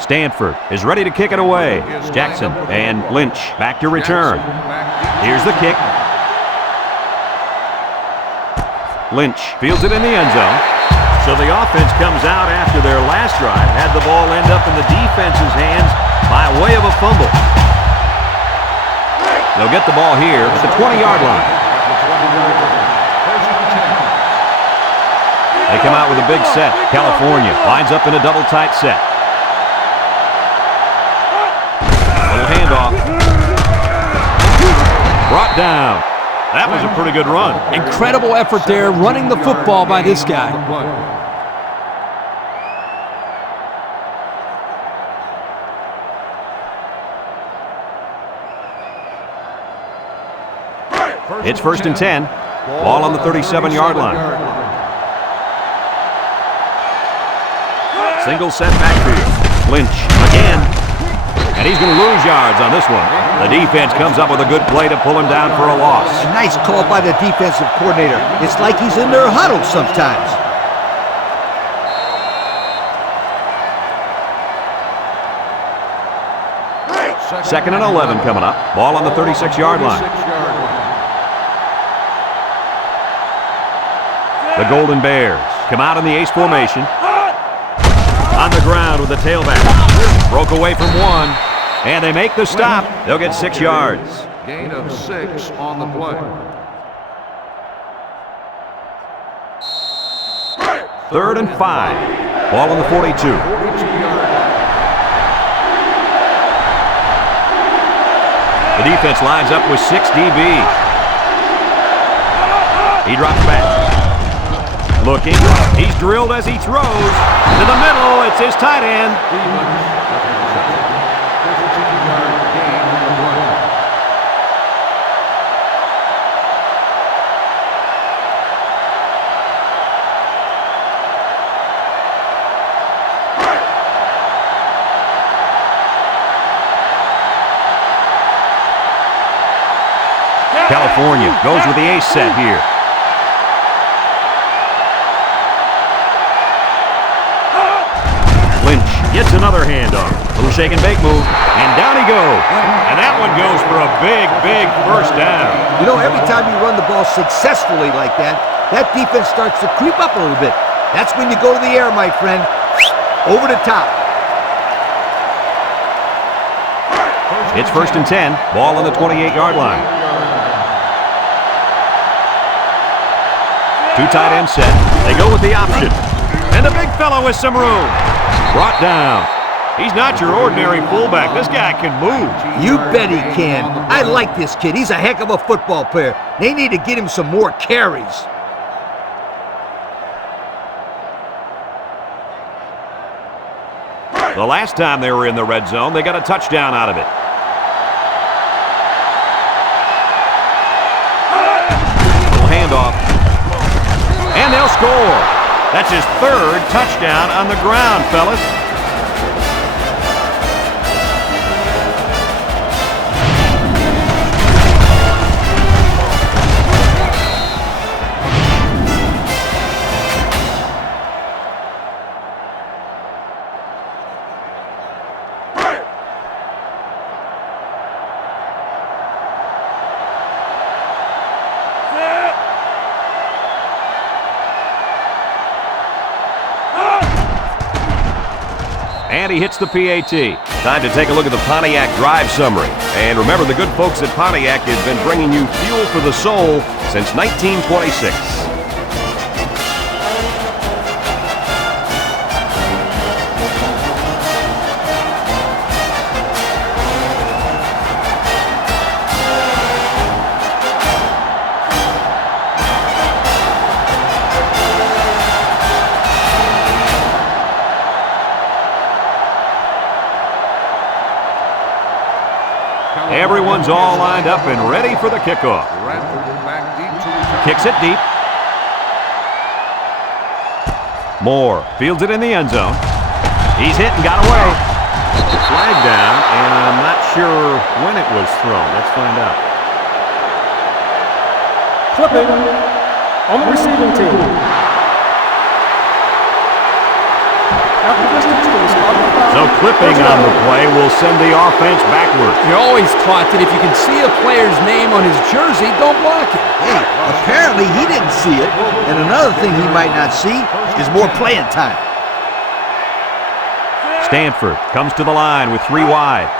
Stanford is ready to kick it away. Jackson and Lynch back to return. Here's the kick. Lynch fields it in the end zone. So the offense comes out after their last drive, had the ball end up in the defense's hands by way of a fumble. They'll get the ball here at the 20-yard line. They come out with a big set. California lines up in a double tight set. Handoff. Brought down. That was a pretty good run. Incredible effort there, running the football by this guy. It's 1st and 10. Ball on the 37-yard line. Single set backfield. Lynch again. And he's going to lose yards on this one. The defense comes up with a good play to pull him down for a loss. A nice call by the defensive coordinator. It's like he's in their huddle sometimes. Second and 11 coming up. Ball on the 36-yard line. The Golden Bears come out in the ace formation. On the ground with the tailback. Broke away from one, and they make the stop. They'll get 6 yards. Gain of 6 on the play. 3rd and 5. Ball on the 42. 42-yard line. The defense lines up with 6 DBs. He drops back. Looking. He's drilled as he throws. To the middle. It's his tight end. 15-yard gain on the play. California goes with the ace set here. Lynch gets another handoff. Little shake and bake move, and down he goes. And that one goes for a big, big first down. You know, every time you run the ball successfully like that, that defense starts to creep up a little bit. That's when you go to the air, my friend. Over the top. It's 1st and 10. Ball on the 28-yard line. 2 tight end set. They go with the option. And the big fella with some room. Brought down. He's not your ordinary fullback. This guy can move. You bet he can. I like this kid. He's a heck of a football player. They need to get him some more carries. The last time they were in the red zone, they got a touchdown out of it. Little handoff. And they'll score. That's his 3rd touchdown on the ground, fellas. And he hits the PAT. Time to take a look at the Pontiac drive summary. And remember, the good folks at Pontiac have been bringing you fuel for the soul since 1926. Everyone's all lined up and ready for the kickoff. Kicks it deep. Moore fields it in the end zone. He's hit and got away. Flag down, and I'm not sure when it was thrown. Let's find out. Clipping on the receiving team. So clipping on the play will send the offense backward. You're always taught that if you can see a player's name on his jersey, don't block it. Hey, apparently he didn't see it. And another thing he might not see is more playing time. Stanford comes to the line with 3 wide.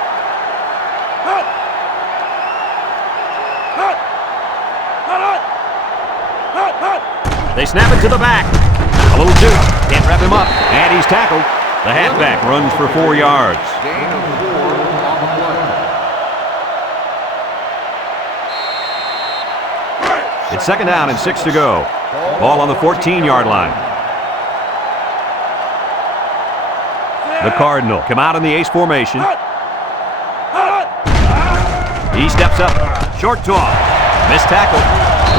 They snap it to the back. A little juke. Can't wrap him up. And he's tackled. The halfback runs for 4 yards. Gain of 4 on the play. It's 2nd down and 6 to go. Ball on the 14-yard line. The Cardinal come out in the ace formation. He steps up. Short toss. Missed tackle.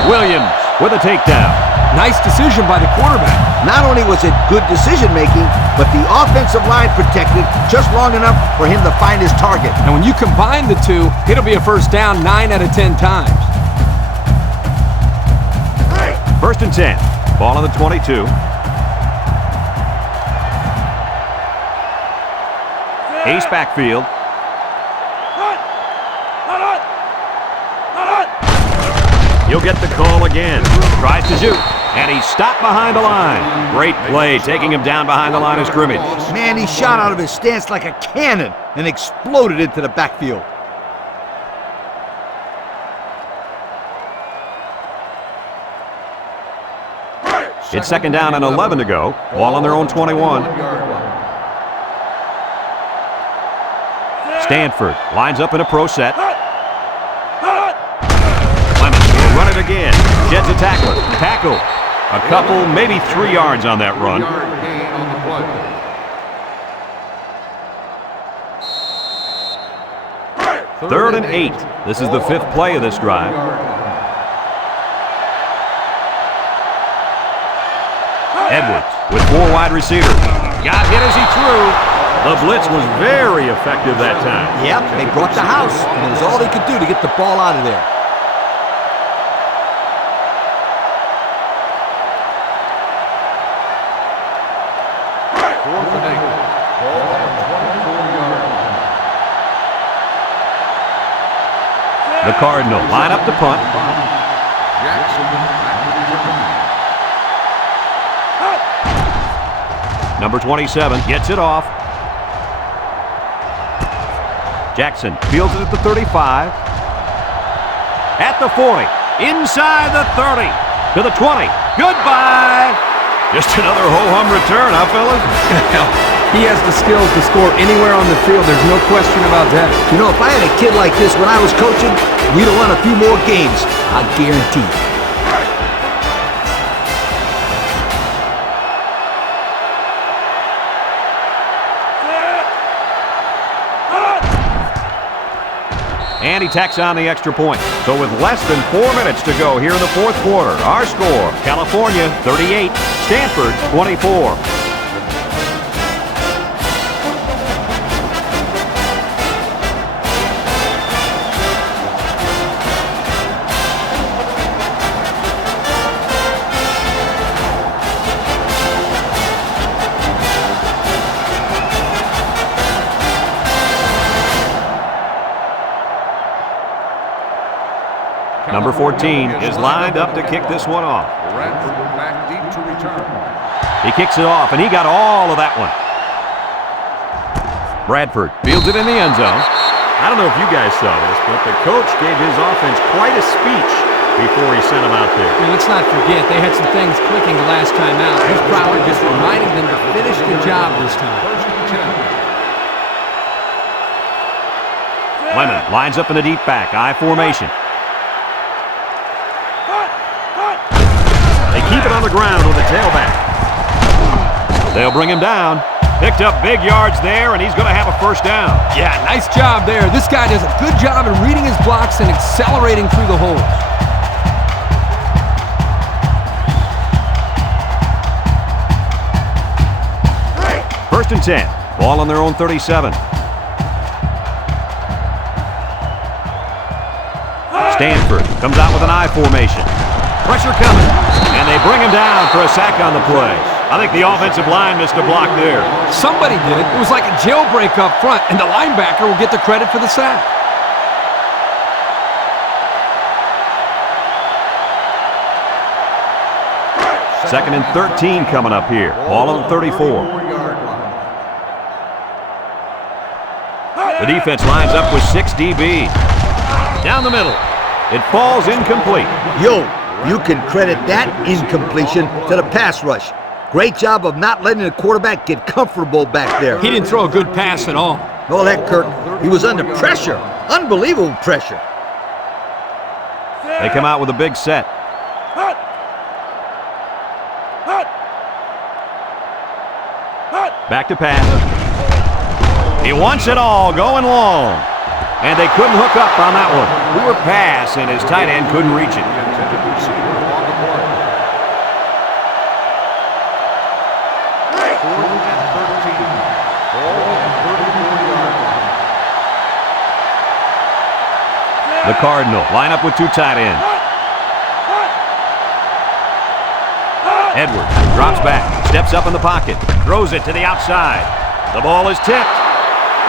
Williams with a takedown. Nice decision by the quarterback. Not only was it good decision-making, but the offensive line protected just long enough for him to find his target. And when you combine the two, it'll be a first down 9 out of 10 times. 1st and 10. Ball on the 22. Ace backfield. He'll get the call again. Tries to shoot. And he's stopped behind the line. Great play, taking him down behind the line of scrimmage. Man, he shot out of his stance like a cannon and exploded into the backfield. It's 2nd down and 11 to go. Ball on their own 21. Stanford lines up in a pro set. Clemens will run it again. Sheds a tackler. Tackle. A couple, maybe 3 yards on that run. 3rd and 8. This is the 5th play of this drive. Edwards with 4 wide receivers. Got hit as he threw. The blitz was very effective that time. Yep, they brought the house, and it was all they could do to get the ball out of there. The Cardinal line up to punt. Number 27 gets it off. Jackson fields it at the 35. At the 40. Inside the 30. To the 20. Goodbye. Just another ho-hum return, huh, fellas? He has the skills to score anywhere on the field. There's no question about that. You know, if I had a kid like this when I was coaching, we'd have won a few more games. I guarantee. And he tacks on the extra point. So with less than 4 minutes to go here in the 4th quarter, our score, California 38, Stanford 24. Number 14 is lined up to kick this one off. Back deep to return. He kicks it off, and he got all of that one. Bradford fields it in the end zone. I don't know if you guys saw this, but the coach gave his offense quite a speech before he sent them out there. And let's not forget, they had some things clicking the last time out. He's probably just reminding them to finish the job this time. Lemon lines up in the deep back, I formation. They keep it on the ground with the tailback. They'll bring him down. Picked up big yards there, and he's going to have a first down. Yeah, nice job there. This guy does a good job in reading his blocks and accelerating through the holes. First and 10. Ball on their own 37. Stanford comes out with an I formation. Pressure coming, and they bring him down for a sack on the play. I think the offensive line missed a block there. Somebody did. It was like a jailbreak up front, and the linebacker will get the credit for the sack. Second and 13 coming up here. Ball on 34. The defense lines up with 6 DBs. Down the middle. It falls incomplete. Yo, you can credit that incompletion to the pass rush. Great job of not letting the quarterback get comfortable back there. He didn't throw a good pass at all. All that, Kirk. He was under pressure. Unbelievable pressure. They come out with a big set. Back to pass. He wants it all, going long. And they couldn't hook up on that one. Poor pass, and his tight end couldn't reach it. The Cardinal line up with 2 tight ends. Edwards drops back, steps up in the pocket, throws it to the outside. The ball is tipped.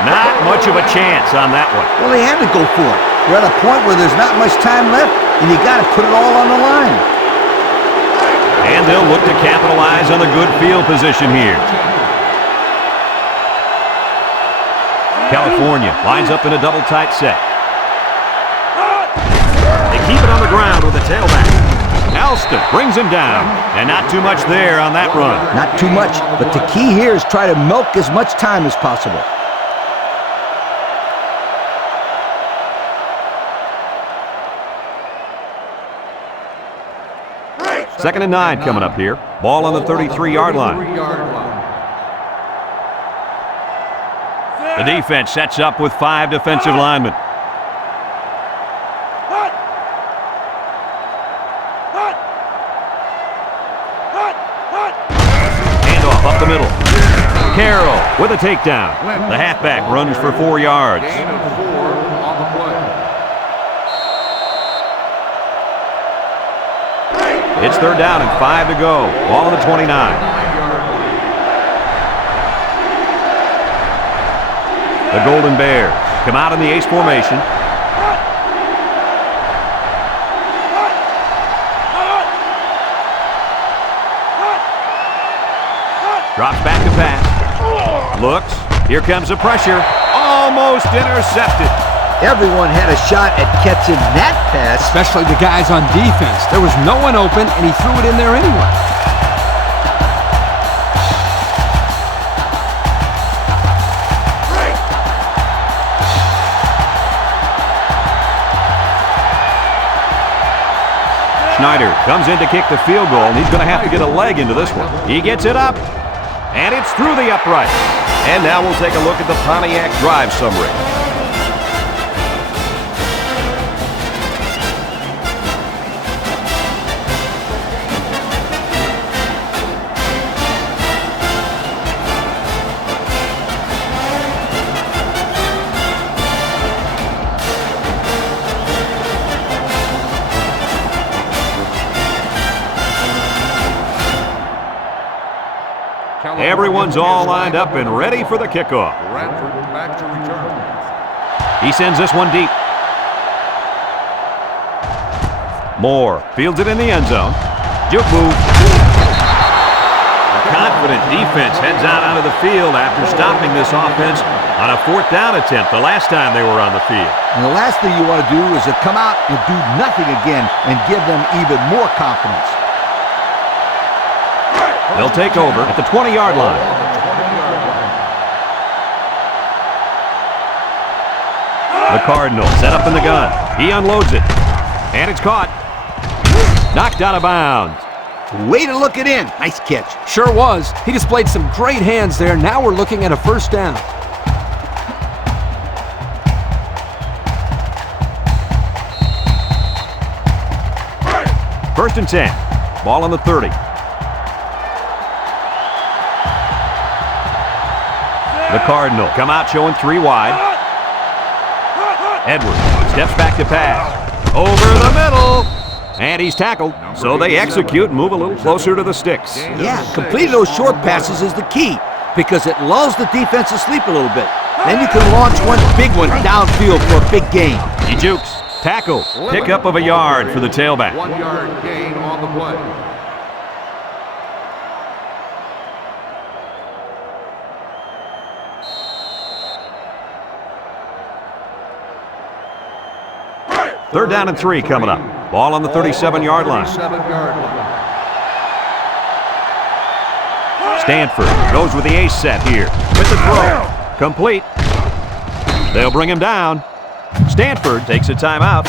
Not much of a chance on that one. Well, they had to go for it. We're at a point where there's not much time left, and you got to put it all on the line. And they'll look to capitalize on the good field position here. California lines up in a double tight set. They keep it on the ground with the tailback. Alston brings him down, and not too much there on that run. Not too much, but the key here is try to milk as much time as possible. Second and 9 coming up here. Ball on the 33-yard line. The defense sets up with 5 defensive linemen. Handoff up the middle. Carroll with a takedown. The halfback runs for 4 yards. It's third down and 5 to go. Ball on the 29. The Golden Bears come out in the ace formation. Drops back to pass. Looks. Here comes the pressure. Almost intercepted. Everyone had a shot at catching that pass. Especially the guys on defense. There was no one open, and he threw it in there anyway. Schneider comes in to kick the field goal, and he's going to have to get a leg into this one. He gets it up, and it's through the upright. And now we'll take a look at the Pontiac drive summary. Everyone's all lined up and ready for the kickoff. He sends this one deep. Moore fields it in the end zone. Juke move. confident defense heads out onto the field after stopping this offense on a 4th down attempt the last time they were on the field. And the last thing you want to do is to come out and do nothing again and give them even more confidence. They'll take over at the 20-yard line. The Cardinals set up in the gun. He unloads it. And it's caught. Knocked out of bounds. Way to look it in. Nice catch. Sure was. He displayed some great hands there. Now we're looking at a 1st down. First and 10. Ball on the 30. The Cardinal come out showing 3 wide. Edwards steps back to pass. Over the middle. And he's tackled. So they execute and move a little closer to the sticks. Yeah, completing those short passes is the key because it lulls the defense to sleep a little bit. Then you can launch one big one downfield for a big gain. He jukes. Tackle. Pickup of a yard for the tailback. 1-yard gain on the play. Third down and 3 coming up. Ball on the 37-yard line. 37-yard line. Stanford goes with the ace set here. With the throw. Complete. They'll bring him down. Stanford takes a timeout.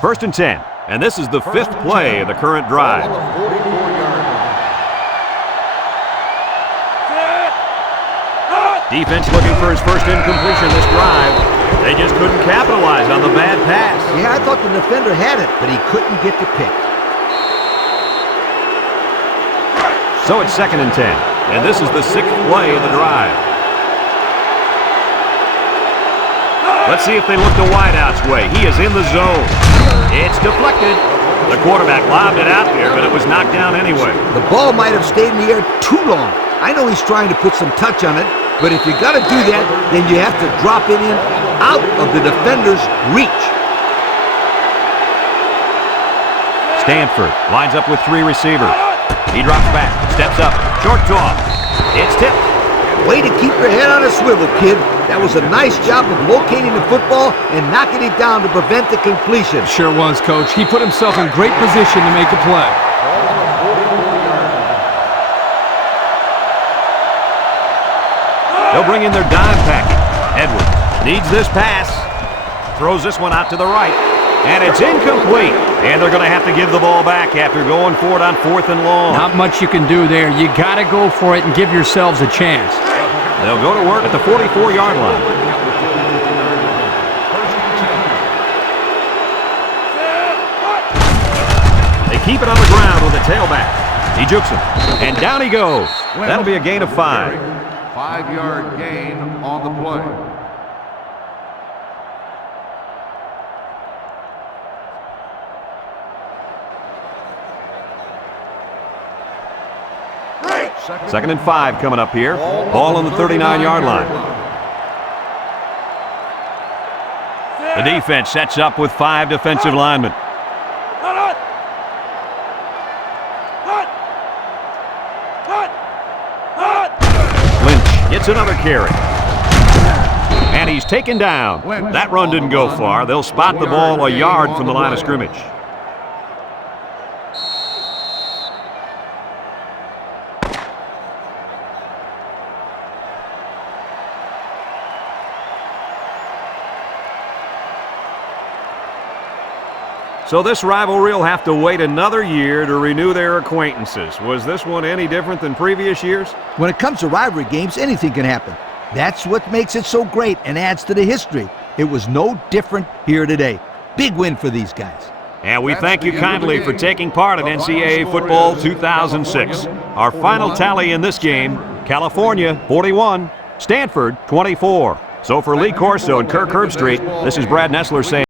First and 10. And this is the 5th play of the current drive. Defense looking for his first incompletion this drive. They just couldn't capitalize on the bad pass. Yeah, I thought the defender had it, but he couldn't get the pick. So it's 2nd and 10. And this is the 6th play of the drive. Let's see if they look the wideout's way. He is in the zone. It's deflected. The quarterback lobbed it out there, but it was knocked down anyway. The ball might have stayed in the air too long. I know he's trying to put some touch on it, but if you got to do that, then you have to drop it in out of the defender's reach. Stanford lines up with 3 receivers. He drops back, steps up, short toss. It's tipped. Way to keep your head on a swivel, kid. That was a nice job of locating the football and knocking it down to prevent the completion. Sure was, Coach. He put himself in great position to make a play. They'll bring in their dime package. Edwards needs this pass. Throws this one out to the right. And it's incomplete. And they're going to have to give the ball back after going for it on 4th and long. Not much you can do there. You got to go for it and give yourselves a chance. They'll go to work at the 44-yard line. They keep it on the ground with the tailback. He jukes him. And down he goes. That'll be a gain of 5. 5-yard gain on the play. Second and 5 coming up here. Ball on the 39-yard line. The defense sets up with 5 defensive linemen. Lynch gets another carry. And he's taken down. That run didn't go far. They'll spot the ball a yard from the line of scrimmage. So this rivalry will have to wait another year to renew their acquaintances. Was this one any different than previous years? When it comes to rivalry games, anything can happen. That's what makes it so great and adds to the history. It was no different here today. Big win for these guys. And we thank you kindly for taking part in NCAA Football 2006. Our final tally in this game, California 41, Stanford 24. So for Lee Corso and Kirk Herbstreit, this is Brad Nessler saying